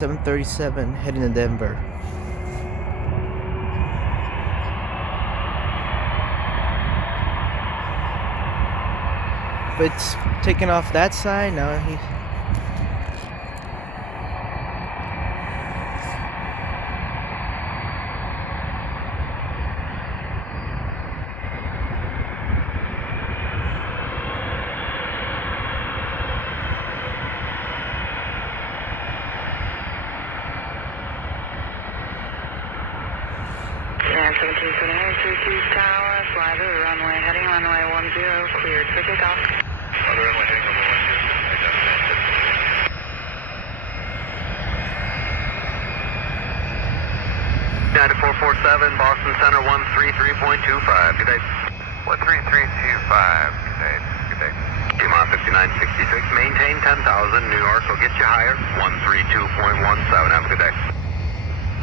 737 heading to Denver. But it's taking off that side now. Yeah, 1778, Syracuse Tower, fly to the runway, heading runway 10, cleared for takeoff. On the runway, heading runway 10, United 447, Boston Center 133.25, good day. 133.25, good day, good day. T-Mon 5966, maintain 10,000, New York will get you higher, 132.17, have a good day.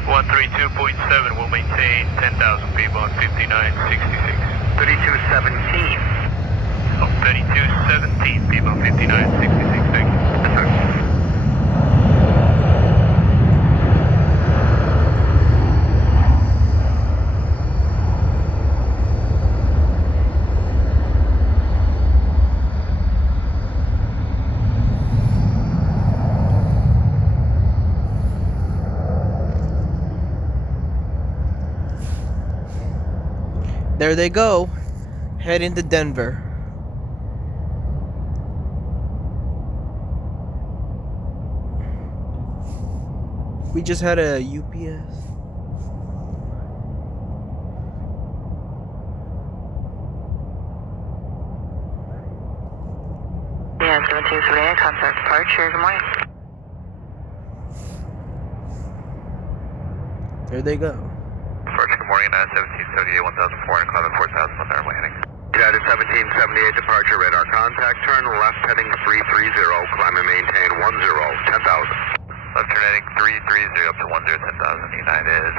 132.7 will maintain 10,000 people on 5966. 3217. Oh, 3217 people on 5966, thank you. Yes, sir. There they go, heading to Denver. We just had a UPS. Yeah, 1778, contact departure, good morning. There they go. Departure, good morning, 1778, 1,400, climb at 4,000 on the runway heading. United 1778, departure, radar contact, turn left heading 330, climb and maintain 10, 10,000. Left turn heading 330 up to 10, 10,000, United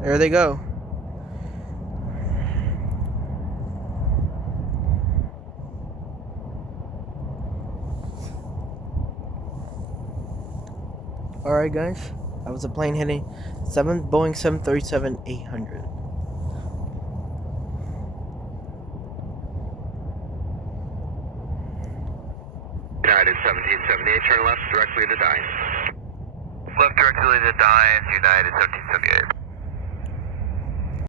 1778. There they go. Alright guys, that was a plane hitting Boeing 737-800. United 1778, turn left directly to Dines. Left directly to Dines, United 1778.